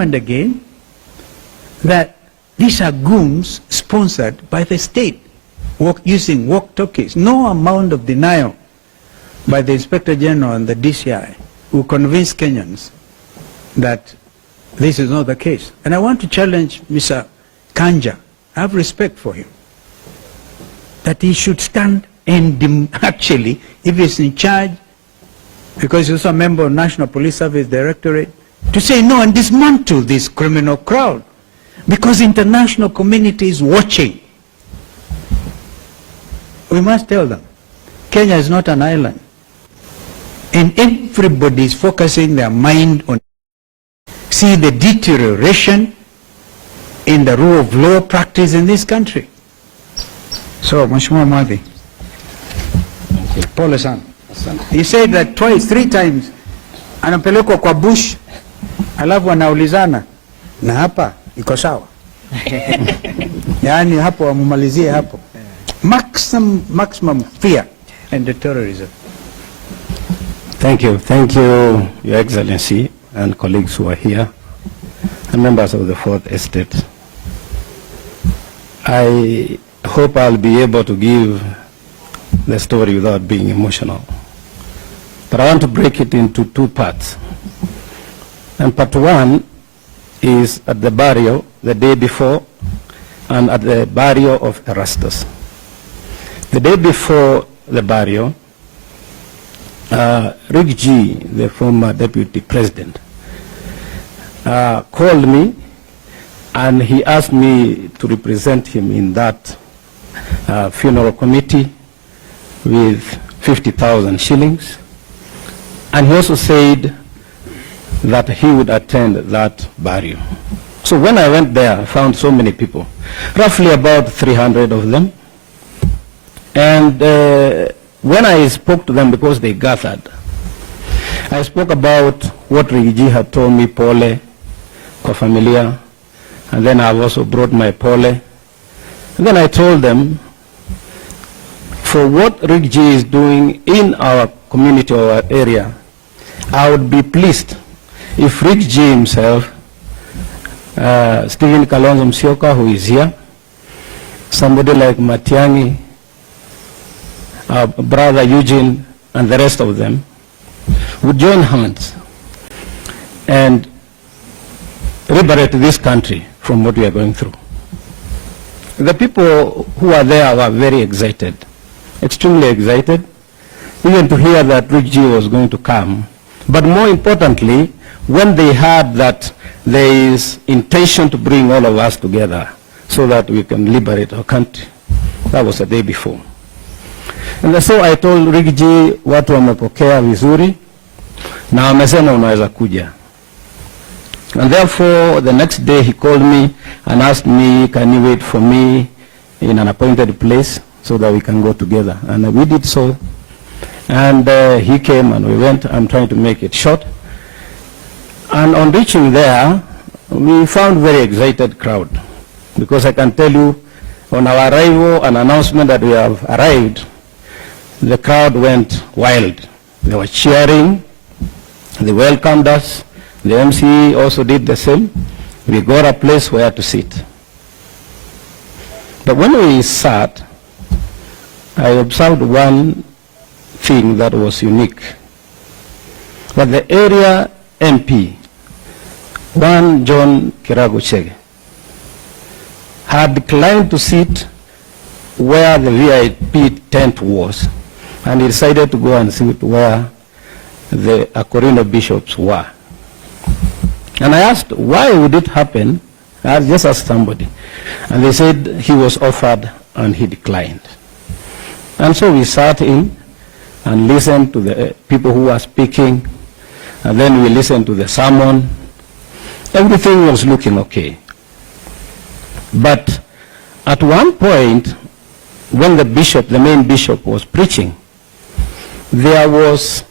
And again, that these are goons sponsored by the state, using walkie-talkies. No amount of denial by the Inspector General and the DCI will convince Kenyans that this is not the case. And I want to challenge Mr. Kanja. I have respect for him, that he should stand and actually, if he's in charge, because he's also a member of National Police Service Directorate, to say no and dismantle this criminal crowd, because international community is watching. We must tell them, Kenya is not an island, and everybody is focusing their mind on see the deterioration in the rule of law practice in this country. So, Mheshimiwa Mwathi, pole sana. He said that twice, 3 times, anapelekwa kwa bush, alafu anaulizana, na hapa iko sawa. Yani hapo amumalizie hapo. Maximum fear and the terrorism. Thank you, Your Excellency and colleagues who are here and members of the Fourth Estate. I hope I'll be able to give the story without being emotional. But I want to break it into 2 parts. And part 1 is at the burial the day before and at the burial of Erastus. The day before the burial, Rick G., the former deputy president, called me and he asked me to represent him in that funeral committee with 50,000 shillings. And he also said that he would attend that burial. So when I went there, I found so many people, roughly about 300 of them. And when I spoke to them, because they gathered, I spoke about what Rigiji had told me, pole, kwa familia, and then I've also brought my pole. And then I told them, for what Rigiji is doing in our community or our area, I would be pleased if Rigiji himself, Stephen Kalonzo Musyoka, who is here, somebody like Matiang'i, brother Eugene, and the rest of them, would join hands and liberate this country from what we are going through. The people who are there were very excited, extremely excited, even to hear that Rigiji was going to come. But more importantly, when they heard that there is intention to bring all of us together so that we can liberate our country. That was the day before. And so I told Rigiji, watu wamepokea vizuri na wamesema unaweza kuja. And therefore the next day he called me and asked me, can you wait for me in an appointed place so that we can go together? And we did so. And he came and we went. I'm trying to make it short. And on reaching there, we found very excited crowd, because I can tell you, on our arrival, an announcement that we have arrived, the crowd went wild. They were cheering, they welcomed us, the MC also did the same. We got a place where to sit. But when we sat, I observed one thing that was unique, that the area MP, one John Kirago Chege, had declined to sit where the VIP tent was, and he decided to go and sit where the Akorino bishops were. And I asked, why would it happen? I just asked somebody, and they said he was offered and he declined. And so we sat in and listened to the people who were speaking, and then we listened to the sermon. Everything was looking okay. But at one point, when the bishop, the main bishop, was preaching, there was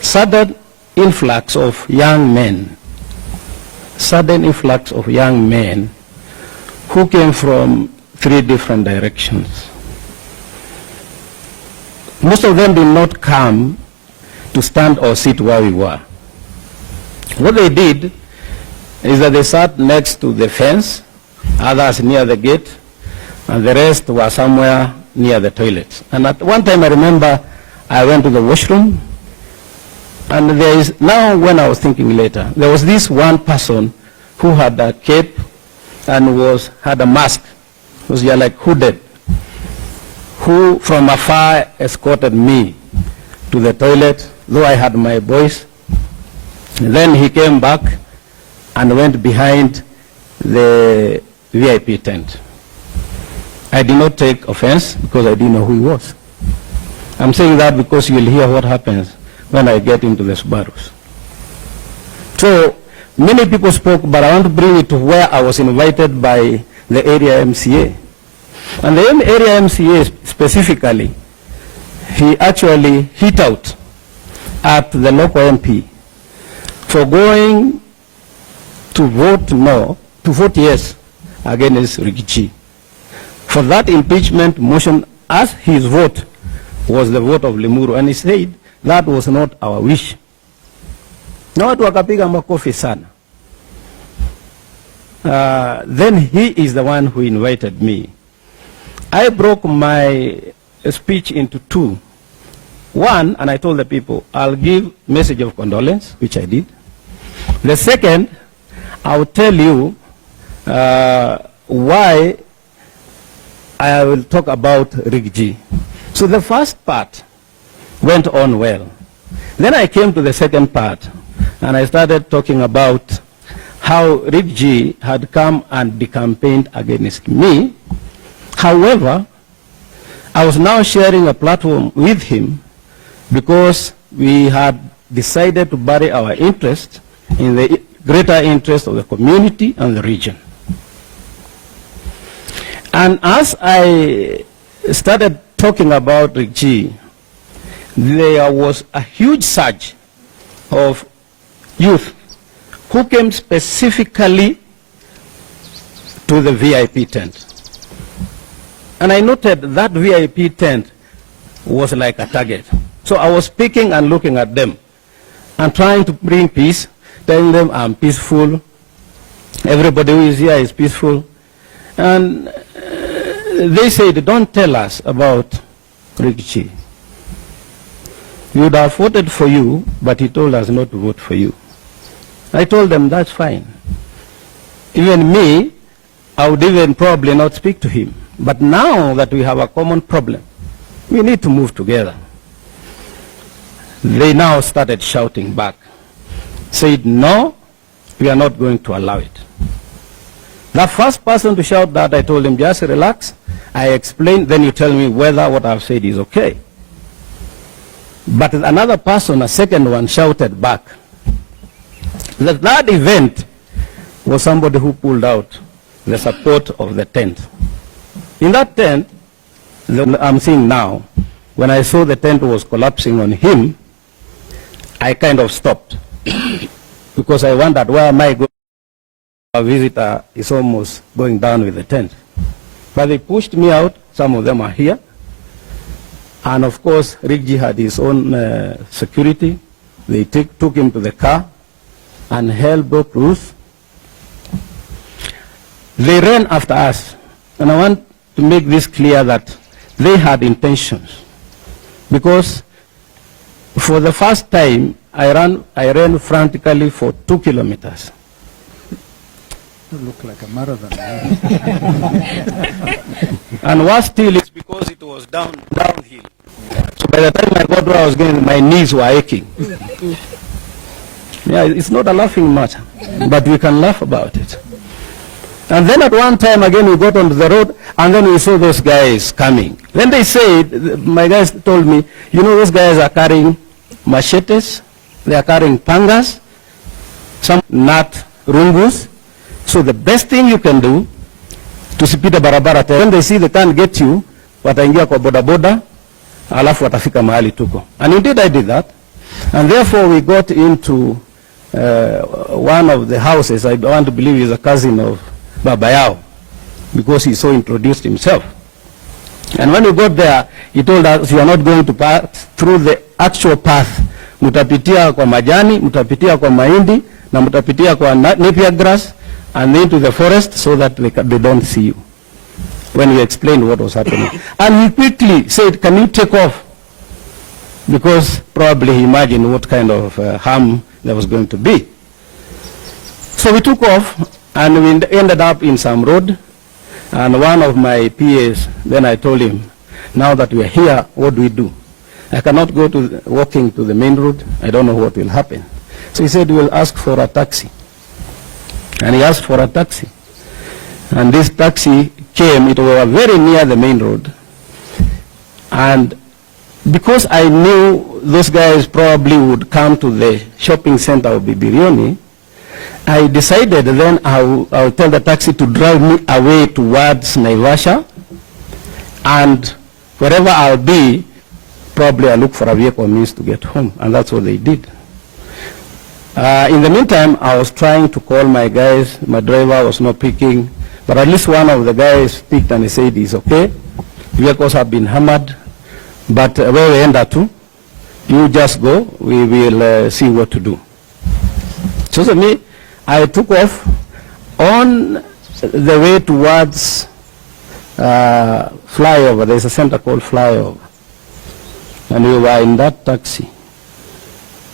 sudden influx of young men, who came from 3 different directions. Most of them did not come to stand or sit where we were. What they did, is that they sat next to the fence, others near the gate, and the rest were somewhere near the toilets. And at one time I remember I went to the washroom, and there is, now when I was thinking later, there was this one person who had a cape and had a mask, was like hooded, who from afar escorted me to the toilet, though I had my voice. Then he came back and went behind the VIP tent. I did not take offense because I didn't know who he was. I'm saying that because you will hear what happens when I get into the Subarus. So many people spoke, but I want to bring it to where I was invited by the area MCA. And the area MCA specifically, he actually hit out at the local MP for going to vote no, to vote yes against Rigathi. For that impeachment motion, as his vote was the vote of Limuru, and he said that was not our wish. Na watu wakapiga makofi sana. Then he is the one who invited me. I broke my speech into two. One, and I told the people, I'll give message of condolence, which I did. The second, I'll tell you why I will talk about Rigathi. So the first part went on well. Then I came to the second part, and I started talking about how Rigathi had come and decampaigned against me. However, I was now sharing a platform with him because we had decided to bury our interest in the greater interest of the community and the region. And as I started talking about Rigathi, there was a huge surge of youth who came specifically to the VIP tent. And I noted that VIP tent was like a target. So I was speaking and looking at them and trying to bring peace, telling them I'm peaceful, everybody who is here is peaceful. And they said, don't tell us about Rigathi. We would have voted for you, but he told us not to vote for you. I told them, that's fine. Even me, I would even probably not speak to him. But now that we have a common problem, we need to move together. They now started shouting back, said, no, we are not going to allow it. The first person to shout that, I told him, just relax. I explained, then you tell me whether what I've said is okay. But another person, a second one, shouted back. That event was somebody who pulled out the support of the tent. In that tent, I'm seeing now, when I saw the tent was collapsing on him, I kind of stopped because I wondered, where am I going? Our visitor is almost going down with the tent. But they pushed me out. Some of them are here. And of course, Rigathi had his own security. They took him to the car and hell broke loose. They ran after us. And I want to make this clear that they had intentions. Because for the first time, I ran frantically for 2 kilometers. You look like a marathon. And what still is because it was downhill. So by the time I got where I was going, my knees were aching. Yeah, it's not a laughing matter, but we can laugh about it. And then at one time again we got onto the road, and then we saw those guys coming. Then they said, my guys told me, you know, those guys are carrying machetes, they are carrying pangas, some nut rungus. So the best thing you can do, tusipite barabara, when they see they can't get you, wataingia kwa boda boda, alafu watafika mahali tuko. And indeed I did that. And therefore we got into one of the houses. I want to believe he's a cousin of Baba Yao, because he so introduced himself. And when we got there, he told us, you are not going to pass through the actual path. Mutapitia kwa majani, mutapitia kwa mahindi, na mtapitia kwa napier grass and into the forest so that they don't see you. When we explained what was happening. And he quickly said, can you take off? Because probably he imagined what kind of harm there was going to be. So we took off and we ended up in some road. And one of my PAs, then I told him, now that we are here, what do we do? I cannot go to walking to the main road. I don't know what will happen. So he said, we'll ask for a taxi. And he asked for a taxi. And this taxi came, it was very near the main road. And because I knew those guys probably would come to the shopping center of Bibirioni, I decided then I'll tell the taxi to drive me away towards Naivasha, and wherever I'll be, probably I'll look for a vehicle means to get home, and that's what they did. In the meantime, I was trying to call my guys. My driver was not picking, but at least one of the guys picked and he said he's okay. Vehicles have been hammered, but where we end up to, you just go, we will see what to do. So to me, I took off on the way towards flyover. There's a center called Flyover. And we were in that taxi.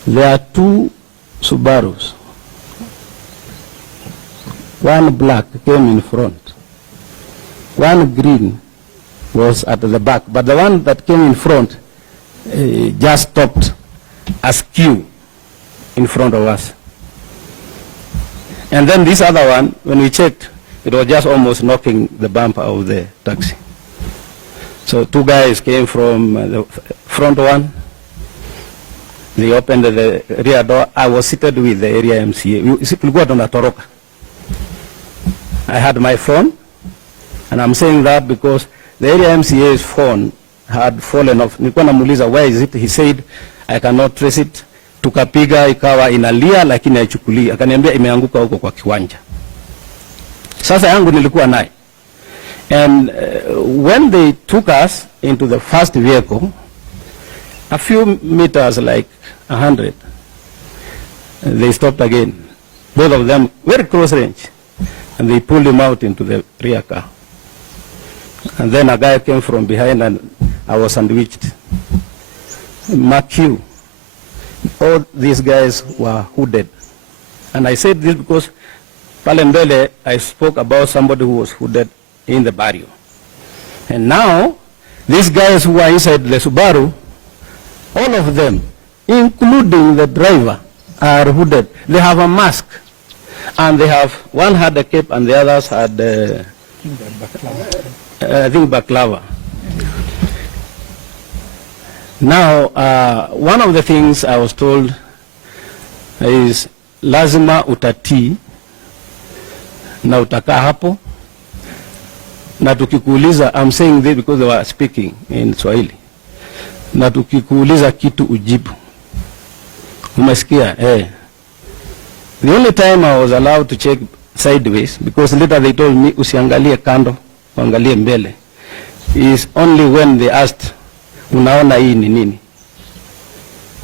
There are two Subarus. One black came in front. One green was at the back. But the one that came in front just stopped askew in front of us. And then this other one, when we checked, it was just almost knocking the bumper of the taxi. So two guys came from the front one. They opened the rear door. I was seated with the area MCA. I had my phone, and I'm saying that because the area MCA's phone had fallen off. Nilikuwa namuuliza, where is it? He said, I cannot trace it. Tukapiga ikawa inalia lakini haichukuli. Akaniambia imeanguka huko kwa kiwanja. Sasa yangu nilikuwa naye. And when they took us into the first vehicle, a few meters, like 100, they stopped again. Both of them very close range. And they pulled him out into the rear car. And then a guy came from behind and I was sandwiched. Mark you. All these guys were hooded. And I said this because Palembele, I spoke about somebody who was hooded in the barrio. And now, these guys who are inside the Subaru, all of them, including the driver, are hooded. They have a mask. And they have, one had a cape and the others had, I think, baklava. Now, one of the things I was told is lazima utatii na utakaa hapo na tukikuuliza, I'm saying this because they were speaking in Swahili, na tukikuuliza kitu ujibu. Umesikia? The only time I was allowed to check sideways, because later they told me usiangalie kando, uangalie mbele, is only when they asked, unaona hii ni nini?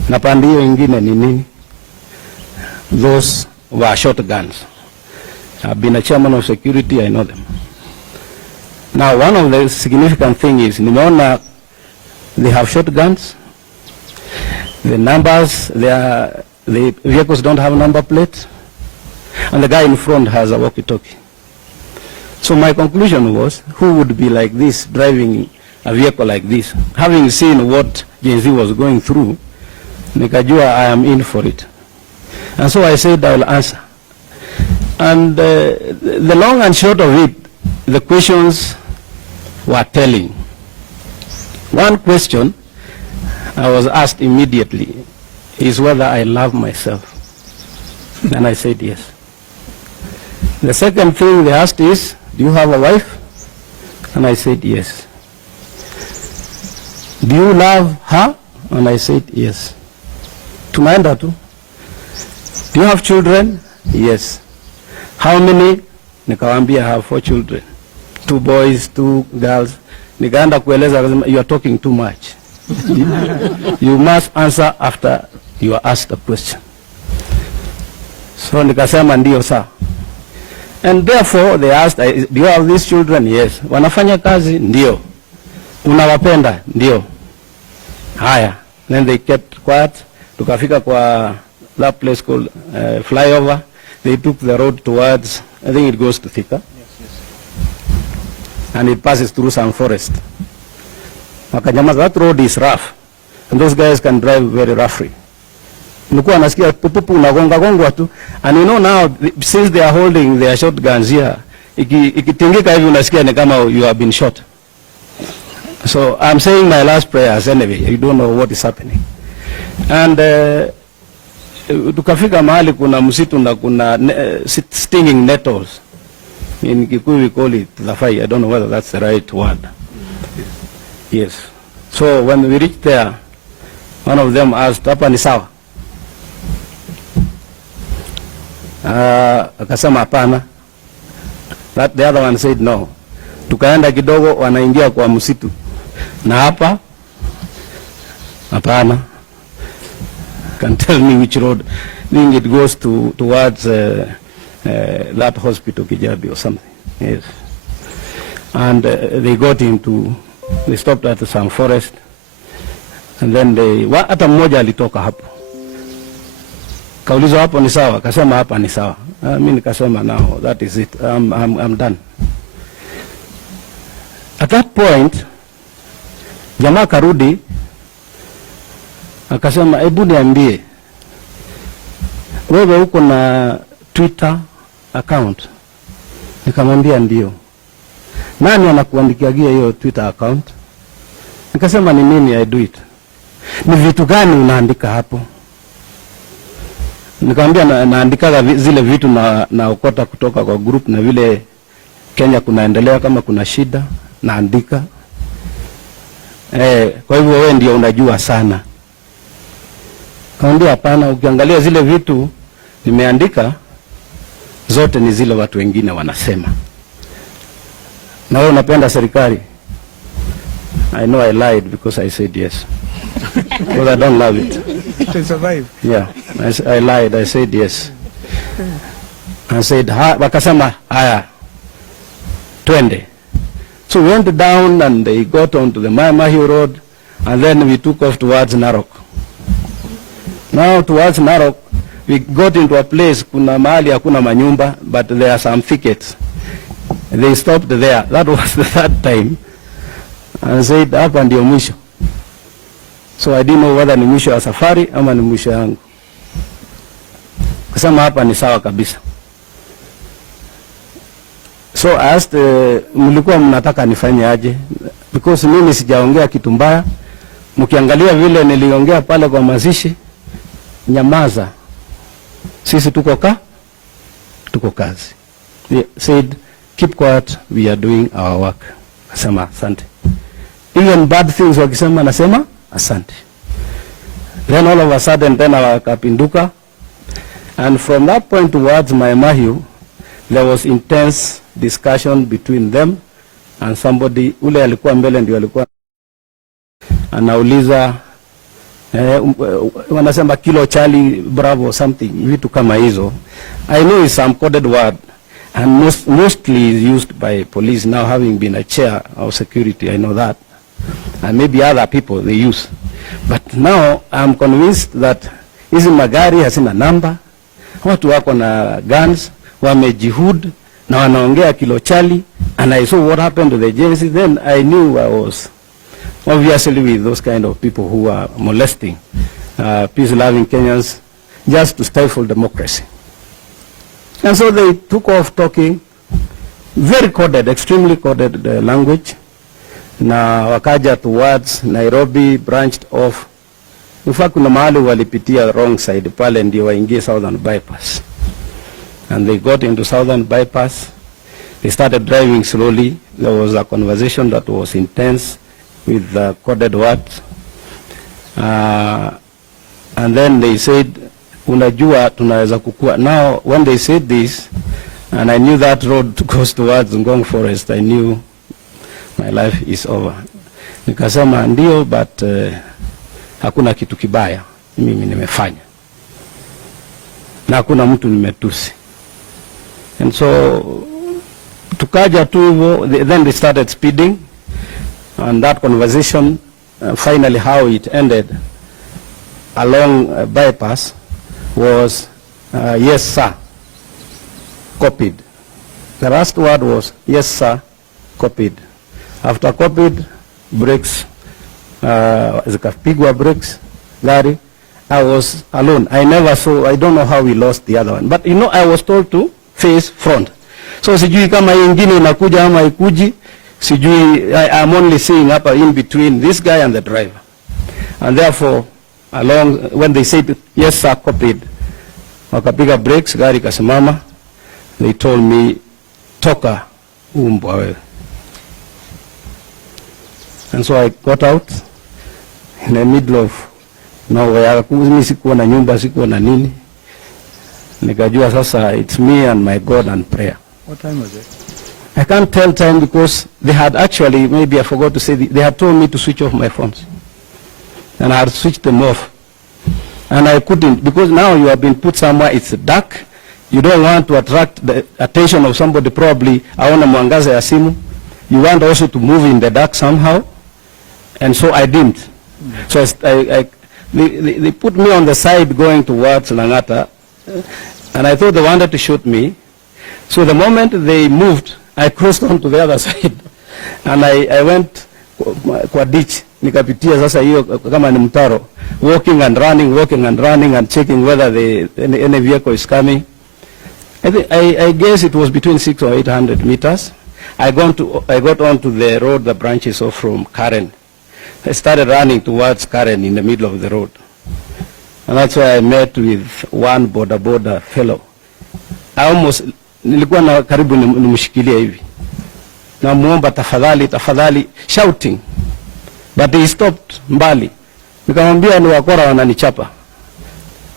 Na pande hiyo ingine ni nini? Those were shotguns. I've been a chairman of security, I know them. Now, one of the significant things is, nimeona they have shotguns. The numbers, the vehicles don't have number plates. And the guy in front has a walkie-talkie. So my conclusion was, who would be like this, driving a vehicle like this? Having seen what Gen Z was going through, nikajua I am in for it. And so I said I will answer. And the long and short of it, the questions were telling. One question I was asked immediately is whether I love myself. And I said yes. The second thing they asked is, do you have a wife? And I said yes. Do you love her? And I said yes. Tunaenda tu. Do you have children? Yes. How many? Nikawambia I have 4 children. 2 boys, 2 girls. Nikaenda kueleza, you are talking too much. You must answer after you are asked a question. So nikasema ndio saa. And therefore they asked, do you have these children? Yes. Wanafanya kazi? Ndio. Unawapenda? Ndio. Haya. Then they kept quiet. Tukafika kwa that place called Flyover. They took the road towards, I think it goes to Thika. Yes. And it passes through some forest. Wakanyamaza, that road is rough. And those guys can drive very roughly. Nilikuwa nasikia pupupu unagonga gongwa tu. And you know now, since they are holding their shotguns here, ikitingika hivi unasikia ni kama you have been shot. So I'm saying my last prayers anyway. You don't know what is happening. And tukafika mahali kuna msitu na kuna stinging nettles. In Kikuyu we call it lafai. I don't know whether that's the right word. Yes. So when we reached there, one of them asked, hapa ni sawa? Akasema hapana. The other one said no. Tukaenda kidogo, wanaingia kwa msitu. Na hapa? Hapana. Can tell me which road. I think it goes towards that hospital, Kijabi or something. Yes. And they got they stopped at some forest. And then hata mmoja alitoka hapo. Kaulizwa hapo ni sawa? Kasema hapa ni sawa. Mimi nikasema now that is it. I'm done. At that point, jamaa karudi, akasema hebu niambie, wewe uko na Twitter account? Nikamwambia ndio. Nani anakuandikia hiyo Twitter account? Nikasema ni mimi, I do it. Ni vitu gani unaandika hapo? Nikamwambia naandika zile vitu na ukota kutoka kwa group na vile Kenya kunaendelea, kama kuna shida naandika. Kwa hivyo wewe ndio unajua sana. Kaambia hapana, ukiangalia zile vitu nimeandika zote ni zile watu wengine wanasema. Na wewe unapenda serikali? I know I lied because I said yes. Because I don't love it. To survive. Yeah, I lied. I said yes. I said, wakasema, haya, twende. So we went down and they got onto the Mwathi road and then we took off towards Narok. Now towards Narok, we got into a place, kuna mahali hakuna manyumba, but there are some thickets. They stopped there. That was the third time. And said, hapa ndio mwisho. So I didn't know whether ni mwisho ya safari ama ni mwisho yangu. Kasema hapa ni sawa kabisa. So I asked, mlikuwa mnataka nifanye aje? Because mimi sijaongea kitu mbaya. Mkiangalia vile niliongea pale kwa mazishi, nyamaza. Sisi tuko kazi. They said, keep quiet, we are doing our work. Kasema asante. Even bad things wakisema nasema asante. Then all of a sudden tena wakapinduka. And from that point towards Mwathi, there was intense discussion between them and somebody. Ule alikuwa mbele ndio alikuwa anauliza wanasema kilo Charlie Bravo something, vitu kama hizo. I know it's some coded word and mostly used by police. Now having been a chair of security, I know that. And maybe other people they use. But now I'm convinced that hizi magari hasina namba, watu wako na guns, wamejihud na wanaongea kilo Charlie, and I saw what happened to the agency. Then I knew I was obviously with those kind of people who are molesting peace-loving Kenyans just to stifle democracy. And so they took off talking, very coded, extremely coded language, na wakaja towards Nairobi, branched off. In fact, kuna mahali walipitia wrong side pale ndio waingie Southern Bypass. And they got into Southern Bypass. They started driving slowly. There was a conversation that was intense with coded words. And then they said, unajua tunaweza kukua. Now, when they said this, and I knew that road goes towards Ngong Forest, I knew my life is over. Nikasema ndio, but hakuna kitu kibaya mimi nimefanya. na hakuna mtu nimetusi. And so tukaja tu hivyo, then they started speeding, and that conversation finally how it ended along bypass was yes sir, copied. The last word was yes sir, copied. After copied, brakes, zikapigwa brakes, gari. I was alone. I never saw, I don't know how we lost the other one. But you know, I was told to face front. So sijui kama hii ingine inakuja ama ikuji, sijui, I'm only seeing hapa in between this guy and the driver. And therefore, along, when they said, yes sir, copied, wakapiga brakes, gari kasimama, they told me, toka umbwa wewe. And so I got out in the middle of nowhere. Mimi sikuwa na nyumba, sikuwa na nini. Nikajua sasa it's me and my God and prayer. What time was it? I can't tell time because they had actually, maybe I forgot to say, they had told me to switch off my phones. And I had switched them off. And I couldn't, because now you have been put somewhere, it's dark. You don't want to attract the attention of somebody, probably aona mwangaza ya simu. You want also to move in the dark somehow. And so I didn't. So they put me on the side going towards Langata, and I thought they wanted to shoot me. So the moment they moved, I crossed on to the other side, and I went kwa ditch, nikapitia sasa hiyo kama ni mtaro, walking and running and checking whether any vehicle is coming. I guess it was between 600 or 800 meters. I got onto the road, the branches off from Karen. I started running towards Karen in the middle of the road. And that's where I met with one boda fellow. I almost, nilikuwa na karibu nimshikilia hivi. Na muomba tafadhali, shouting. But he stopped mbali. Nikamwambia ni wakora wananichapa.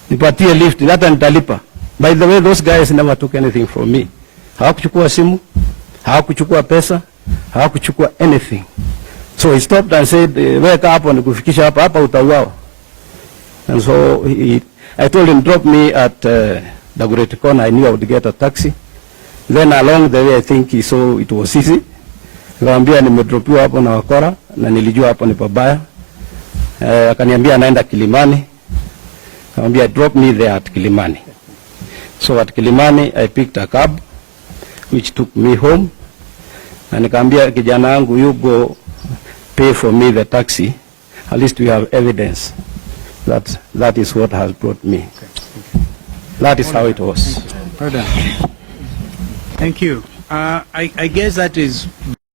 Nipatie lift, hata nitalipa. By the way, those guys never took anything from me. Hawakuchukua simu, hawakuchukua pesa, hawakuchukua anything. So he stopped and said, weka hapo nikufikisha hapa utauawa. And so I told him, drop me at the Great Corner. I knew I would get a taxi. Then along the way, I think he saw it was easy. Nikamwambia nimedropiwa hapo na wakora, na nilijua hapo ni pabaya. Akaniambia anaenda Kilimani. Nikamwambia drop me there at Kilimani. So at Kilimani, I picked a cab, which took me home. Na nikamwambia kijana wangu, you go pay for me the taxi. At least we have evidence that is what has brought me. Okay. That is how it was. Pardon. Thank you. I guess that is